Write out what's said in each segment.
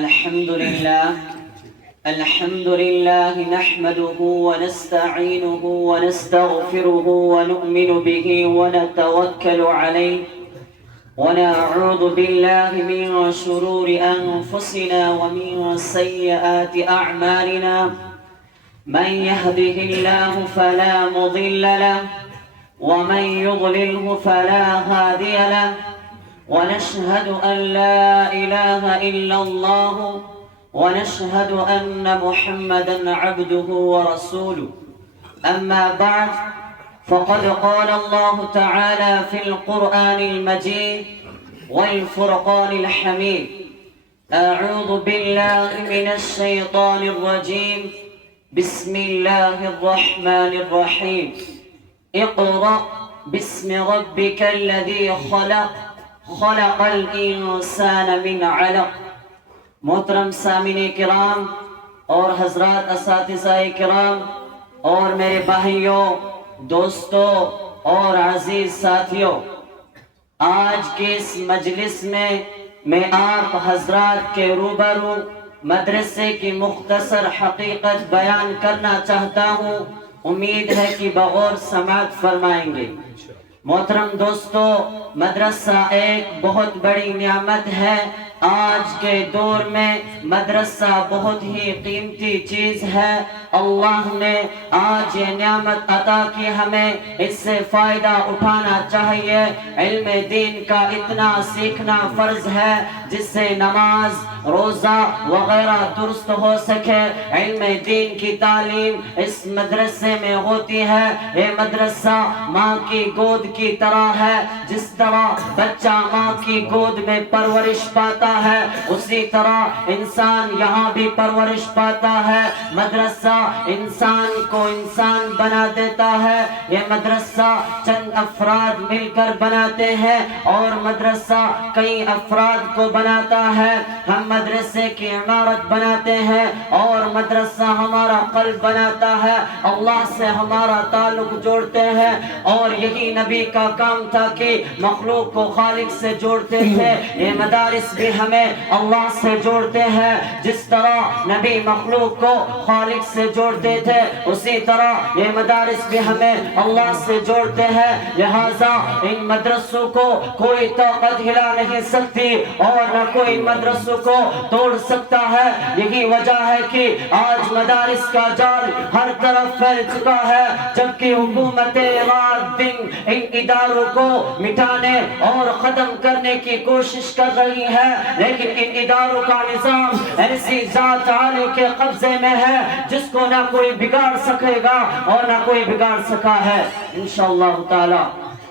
الحمد لله نحمده ونستعينه ونستغفره ونؤمن به ونتوكل عليه ونعوذ بالله من شرور أنفسنا ومن سيئات أعمالنا من يهده الله فلا مضل له ومن يضلله فلا هادي له ونشهد أن لا إله إلا الله ونشهد أن محمدا عبده ورسوله. أما بعد، فقد قال الله تعالى في القرآن المجيد والفرقان الحميد: أعوذ بالله من الشيطان الرجيم، بسم الله الرحمن الرحيم. اقرأ باسم ربك الذي خلق الانسان من علق. محترم سامعین کرام اور حضرات اساتذہ کرام اور میرے بھائیوں، دوستوں اور عزیز ساتھیوں، آج کے اس مجلس میں آپ حضرات کے روبرو مدرسے کی مختصر حقیقت بیان کرنا چاہتا ہوں. امید ہے کہ بغور سماعت فرمائیں گے. محترم دوستو، مدرسہ ایک بہت بڑی نعمت ہے. آج کے دور میں مدرسہ بہت ہی قیمتی چیز ہے. اللہ نے آج یہ نعمت عطا کی، ہمیں اس سے فائدہ اٹھانا چاہیے. علم دین کا اتنا سیکھنا فرض ہے جس سے نماز، روزہ وغیرہ درست ہو سکے. علم دین کی تعلیم اس مدرسے میں ہوتی ہے. یہ مدرسہ ماں کی گود کی طرح ہے. جس طرح بچہ ماں کی گود میں پرورش پاتا ہے، اسی طرح انسان یہاں بھی پرورش پاتا ہے. مدرسہ انسان کو انسان بنا دیتا ہے. یہ مدرسہ چند افراد مل کر بناتے ہیں اور مدرسہ کئی افراد کو بناتا ہے. ہم مدرسے کی عمارت بناتے ہیں اور مدرسہ ہمارا قلب بناتا ہے، اللہ سے ہمارا تعلق جوڑتے ہیں. اور یہی نبی کا کام تھا کہ مخلوق کو خالق سے جوڑتے تھے. یہ مدارس بھی ہمیں اللہ سے جوڑتے ہیں. جس طرح نبی مخلوق کو خالق سے جوڑتے تھے، اسی طرح یہ مدارس بھی ہمیں اللہ سے جوڑتے ہیں. لہذا ان مدرسوں کو کوئی طاقت ہلا نہیں سکتی اور نہ کوئی مدرسوں کو توڑ سکتا ہے. یہی وجہ ہے کہ آج مدارس کا جال ہر طرف پھیل چکا ہے، جبکہ حکومتیں رات دن ان اداروں کو مٹانے اور ختم کرنے کی کوشش کر رہی ہے. لیکن ان اداروں کا نظام ایسی ذات عالی کے قبضے میں ہے جس کو نہ کوئی بگاڑ سکے گا اور نہ کوئی بگاڑ سکا ہے انشاءاللہ تعالی.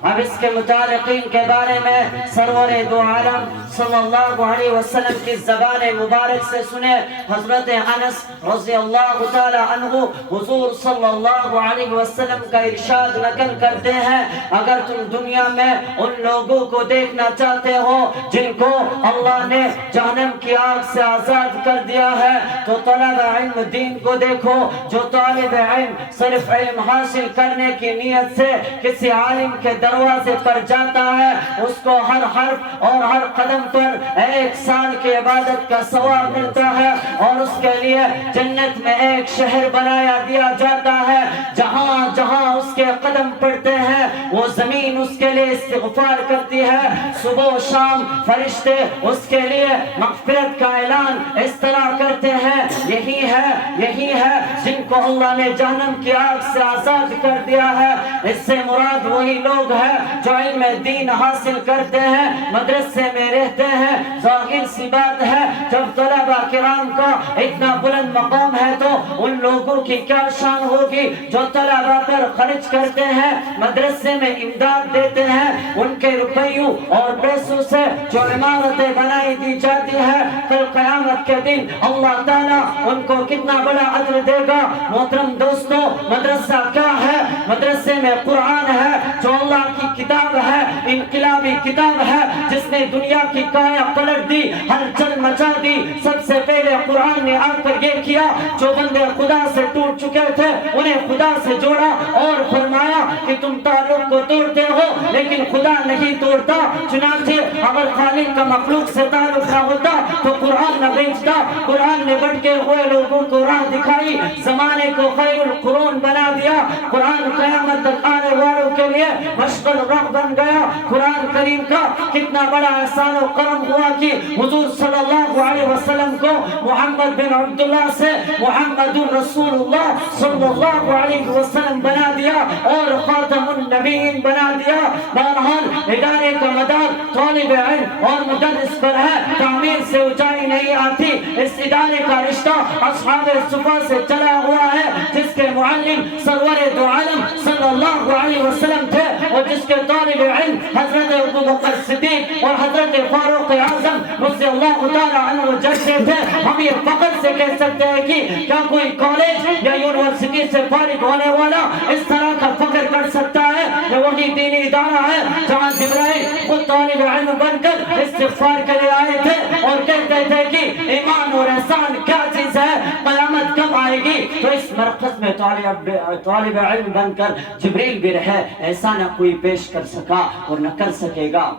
اب اس کے متعلقین کے بارے میں سرور دو عالم صلی اللہ علیہ وسلم کی زبان مبارک سے سنے. حضرت انس رضی اللہ تعالی عنہ حضور صلی اللہ علیہ وسلم کا ارشاد نقل کرتے ہیں: اگر تم دنیا میں ان لوگوں کو دیکھنا چاہتے ہو جن کو اللہ نے جہنم کی آگ سے آزاد کر دیا ہے، تو طلب علم دین کو دیکھو. جو طالب علم صرف علم حاصل کرنے کی نیت سے کسی عالم کے دروازے پر جاتا ہے، اس کو ہر حرف اور ہر قدم پر 1 سال کی عبادت کا ثواب ملتا ہے اور اس کے لیے جنت میں ایک شہر بنایا دیا جاتا ہے. جہاں جہاں اس کے قدم پڑتے ہیں وہ زمین اس کے لیے استغفار کرتی ہے. صبح و شام فرشتے اس کے لیے مغفرت کا اعلان اس طرح کرتے ہیں. یہی ہے جن کو اللہ نے جہنم کی آگ سے آزاد کر دیا ہے. اس سے مراد وہی لوگ ہیں جو علم دین حاصل کرتے ہیں، مدرسے میں رہتے ہیں. ظاہر سی بات ہے، جب طلبہ کرام کا اتنا بلند مقام ہے تو ان لوگوں کی کیا شان ہوگی جو طلبہ پر خرچ کرتے ہیں، مدرسے میں امداد دیتے ہیں. ان کے روپیوں اور پیسوں سے جو عمارتیں بنائی دی جاتی ہے، کل قیامت کے دن اللہ تعالیٰ ان کو کتنا بڑا اجر دے گا. محترم دوستو، مدرسہ کیا ہے؟ مدرسے میں قرآن ہے جو اللہ کی کتاب ہے، انقلابی کتاب ہے، جس نے دنیا کی کایا پلٹ دی، ہلچل مچا دی۔ سب سے پہلے قرآن نے آ کر یہ کیا، جو بندے خدا سے ٹوٹ چکے تھے انہیں خدا سے جوڑا اور فرمایا کہ تم تعلق کو توڑتے ہو لیکن خدا نہیں توڑتا۔ چنانچہ اگر خالق کا مخلوق سے تعلق نہ ہوتا تو قرآن نہ بھیجتا۔ قرآن نے بھٹکے ہوئے لوگوں کو راہ دکھائی، زمانے کو خیر القرون بنا دیا۔ قرآن قیامت تک آنے والوں کے لیے مشغل راہ بن گیا۔ قرآن کریم کا کتنا بڑا احسان و کرم ہوا کہ حضور صلی اللہ علیہ وسلم کو محمد بن عبداللہ سے محمد رسول اللہ صلی اللہ علیہ وسلم بنا دیا اور خاتم النبیین بنا دیا۔ بہرحال ادارے کا مدار طالب علم اور مدرس پر ہے، تعمیر سے اونچائی نہیں آتی۔ اس ادارے کا رشتہ اصحاب صفا سے چلا ہوا ہے، جس کے معلم سرور دو عالم صلی اللہ علیہ وسلم تھے اور جس کے طالب علم حضرت ابو بکر صدیق اور حضرت فاروق اعظم رضی اللہ تعالیٰ عنہ جیسے تھے۔ ہم یہ فخر سے کہہ سکتے ہیں کہ کیا کوئی کالج یا یونیورسٹی سے فارغ ہونے والا اس طرح کا فخر کر سکتا ہے؟ یہ وہی دینی ادارہ ہے جہاں جبرائیل خود طالب علم بن کر استغفار کے لیے آئے تھے اور کہتے تھے کہ ایمان اور احسان کیا چیز ہے، قیامت کب آئے گی؟ تو اس مرکز میں طالب علم بن کر جبریل بھی رہے، ایسا نہ کوئی پیش کر سکا اور نہ کر سکے گا۔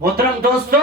محترم دوستو،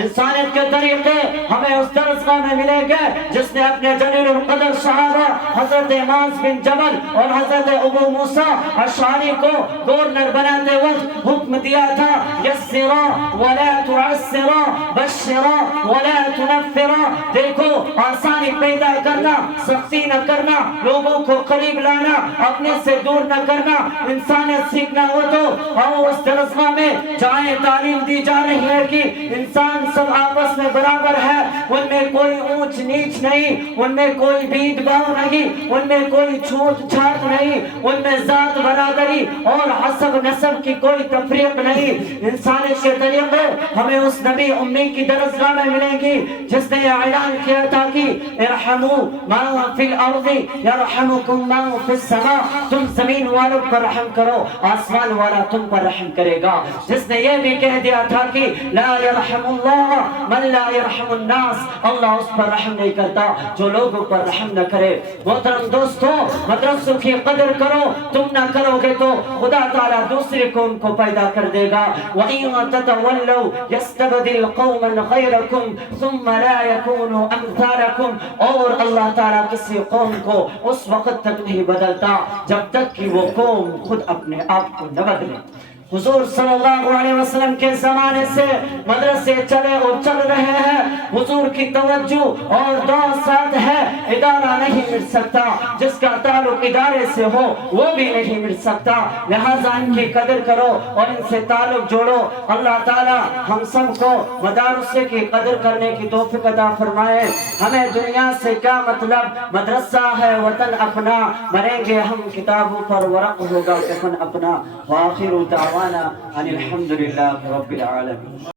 انسانیت کے طریقے ہمیں اس درسگاہ میں ملیں گے جس نے اپنے جلیل القدر صحابہ حضرت معاذ بن جبل اور حضرت ابو موسیٰ اشعری کو گورنر بناتے وقت حکم دیا تھا، یسرا ولا تعسرا بشرا ولا تنفرا۔ دیکھو، آسانی پیدا کرنا، سختی نہ کرنا، لوگوں کو قریب لانا، اپنے سے دور نہ کرنا۔ انسانیت سیکھنا ہو تو آؤ اس درسگاہ میں جائیں، تعلیم دی جا رہی ہے کہ انسان سب آپس میں برابر ہے، ان میں کوئی اونچ نیچ نہیں، ان میں کوئی بھید بھاؤ نہیں، ان میں کوئی چھوٹ چھاٹ نہیں، ان میں ذات برادری اور حسب نسب کی کوئی تفریق نہیں۔ انسانیت کے طریقے ہمیں اس نبی امی کی درسگاہ میں ملیں گی جس نے یہ اعلان کیا تھا کہ ارحموا من فی الارض یرحمکم من فی السماء، تم زمین والوں پر رحم کرو، آسمان والا تم پر رحم کرے گا۔ جس نے یہ بھی کہہ دیا تھا کہ لا يرحم اللہ من لا يرحم الناس، اللہ اس پر رحم نہیں کرتا جو لوگوں پر رحم نہ کرے۔ محترم دوستو، مدرسوں کی قدر کرو، تم نہ کرو گے تو خدا تعالیٰ دوسرے قوم کو پیدا کر دے گا۔ وَإِن تَتَوَلَّوْا يَسْتَبْدِلْ قَوْمًا غَيْرَكُمْ ثُمَّ لَا يَكُونُوا أَمْثَالَكُمْ، اور اللہ تعالیٰ کسی قوم کو اس وقت تک نہیں بدلتا جب تک کہ وہ قوم خود اپنے آپ کو نہ بدلے۔ حضور صلی اللہ علیہ وسلم کے زمانے سے مدرسے چلے اور چل رہے ہیں، حضور کی توجہ اور دعا ساتھ ہے، ادارہ نہیں مل سکتا، جس کا تعلق ادارے سے ہو وہ بھی نہیں مل سکتا، لہذا ان کی قدر کرو اور ان سے تعلق جوڑو۔ اللہ تعالی ہم سب کو مدارسے کی قدر کرنے کی توفیق عطا فرمائے۔ ہمیں دنیا سے کیا مطلب، مدرسہ ہے وطن اپنا، مریں گے ہم کتابوں پر، ورق ہوگا کفن اپنا۔ وآخر دعوانا ان الحمد للہ رب العالمین۔